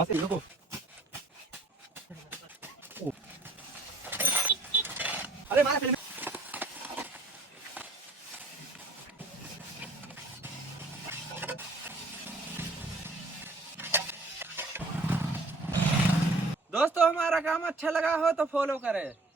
बस रुको। अरे मारा फिल्म। दोस्तों हमारा काम अच्छा लगा हो तो फॉलो करें।